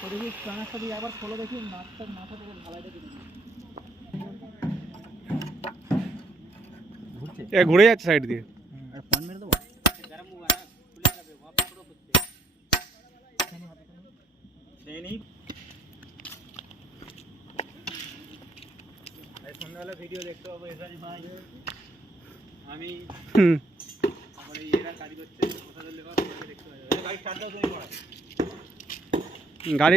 দেখি কানারটা দিয়ে একবার খোলো দেখি, মাথা থেকে ঢালাইটা দিবি। ঘুরে যাচ্ছে সাইড দিয়ে। আর ফোন মেরে দেবো। গরম हुआ ना, खुले जाবে वहां पकड़ो खुद से। नहीं भाई सामने वाला वीडियो देखते हो एसराज भाई, আমি তারপরে এরা কাজ করছে কোথায় লেখা করে দেখতে হবে। গাড়ি স্টার্ট দাও তুমি পড়া। গাড়ি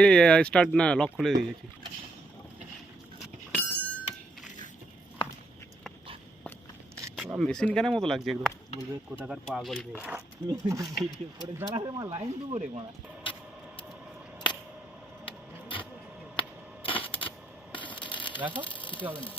স্টার্ট না, লক খুলে দিয়েছি। ওরা মেশিন কেনার মতো লাগছে একদম। বলবে কোথাকার পাগল রে, ভিডিও করে দাঁড়ালে আমার লাইন দেবো রে মারা। দেখো কিছু হবে না।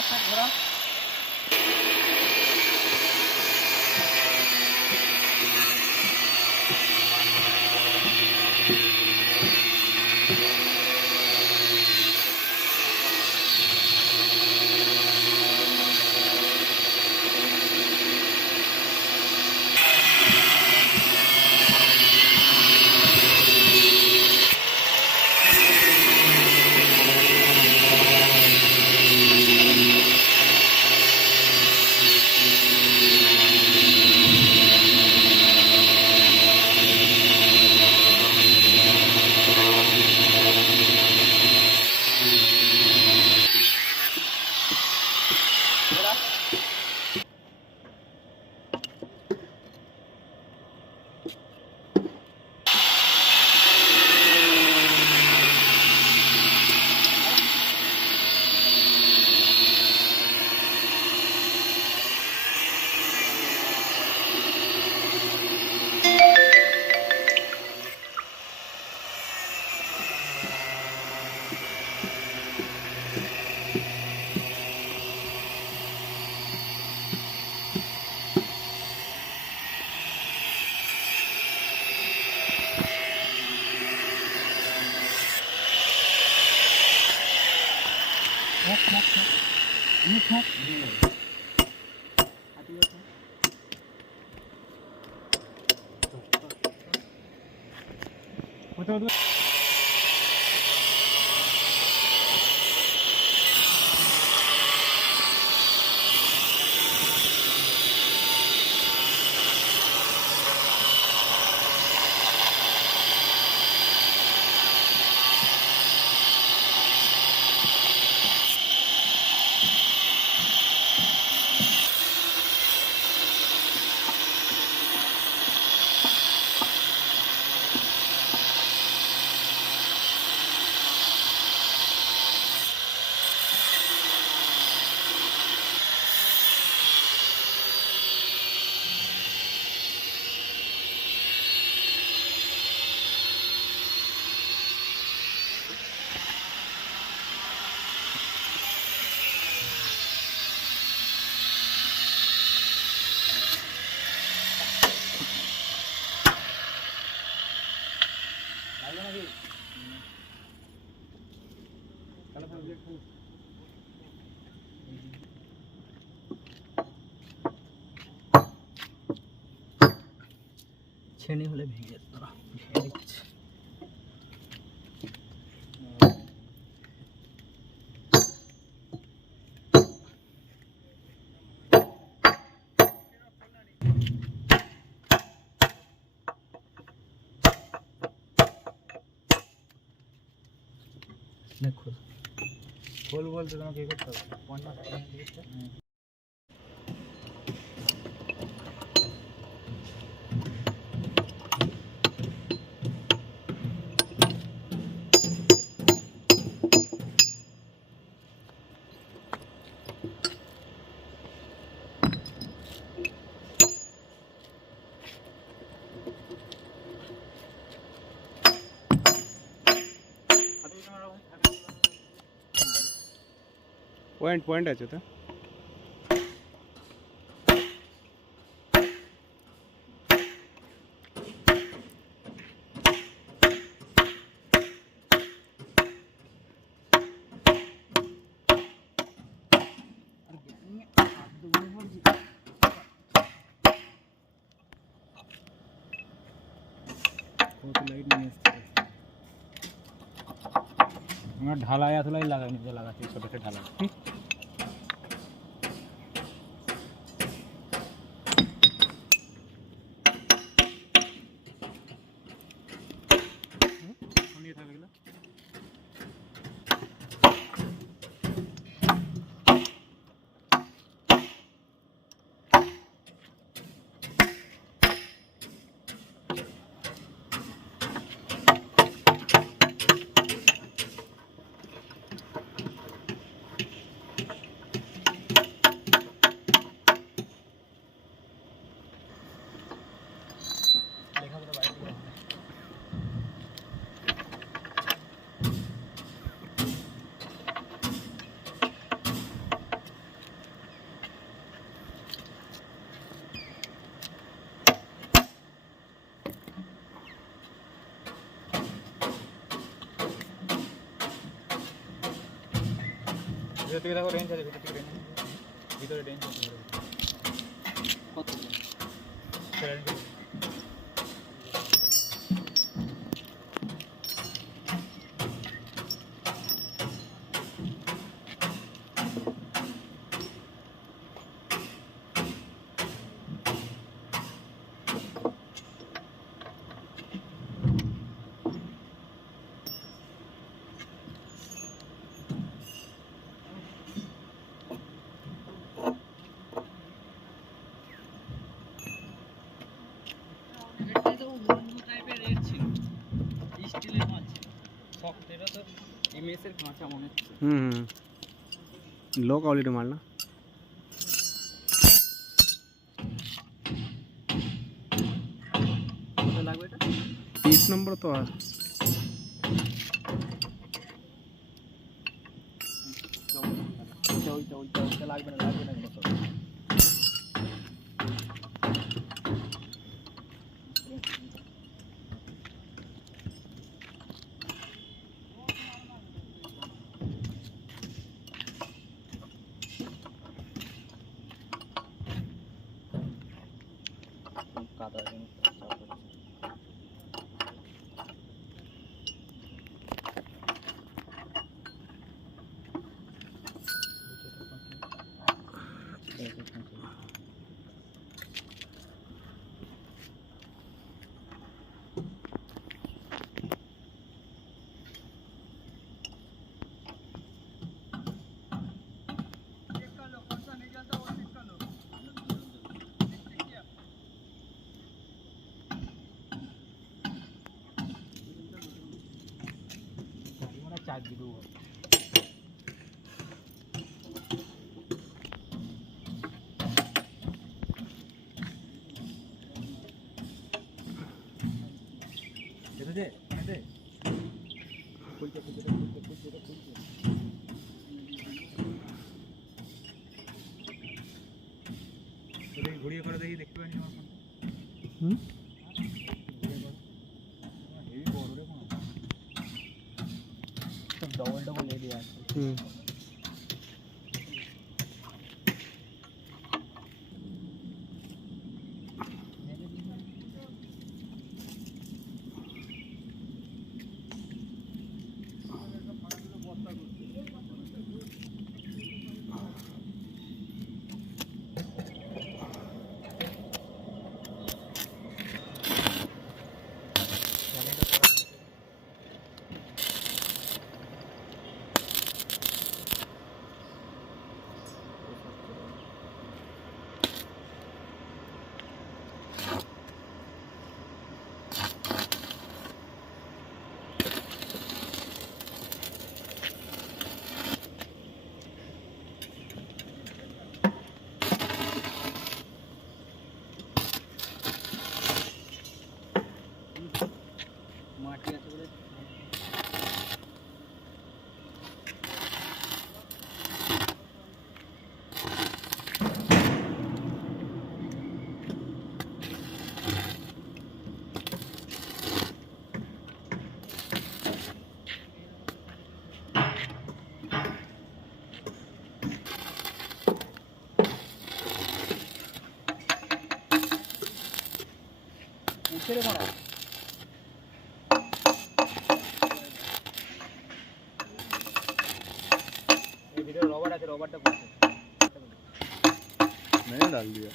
একটা ঘোরা ভেঙে তোরা ভেঙে দিচ্ছে। খোল বলতে তোমাকে কি করতে হবে? 50 দিচ্ছে। পয়েন্ট আছে তো। আমরা ঢালাই আথলাই লাগাই নিচে লাগাচ্ছি ছোট ছোট ঢালাই। নিয়ে থাকবে এগুলো। ভিতর থেকে দেখো রেঞ্জ আছে, ভিতর থেকে রেঞ্জ ভিতরে রেঞ্জ আছে কত लो क्वालिटी माल ना। 30 नंबर तो है। চার্জ দিয়ে দেবো। ঘুরিয়ে করে দেখি, দেখতে পাইনি আমার ডবল ডবল এরিয়া আছে। রে মারা এই ভিডিও রবার আছে রবারটা পড়ছে मैंने डाल दिया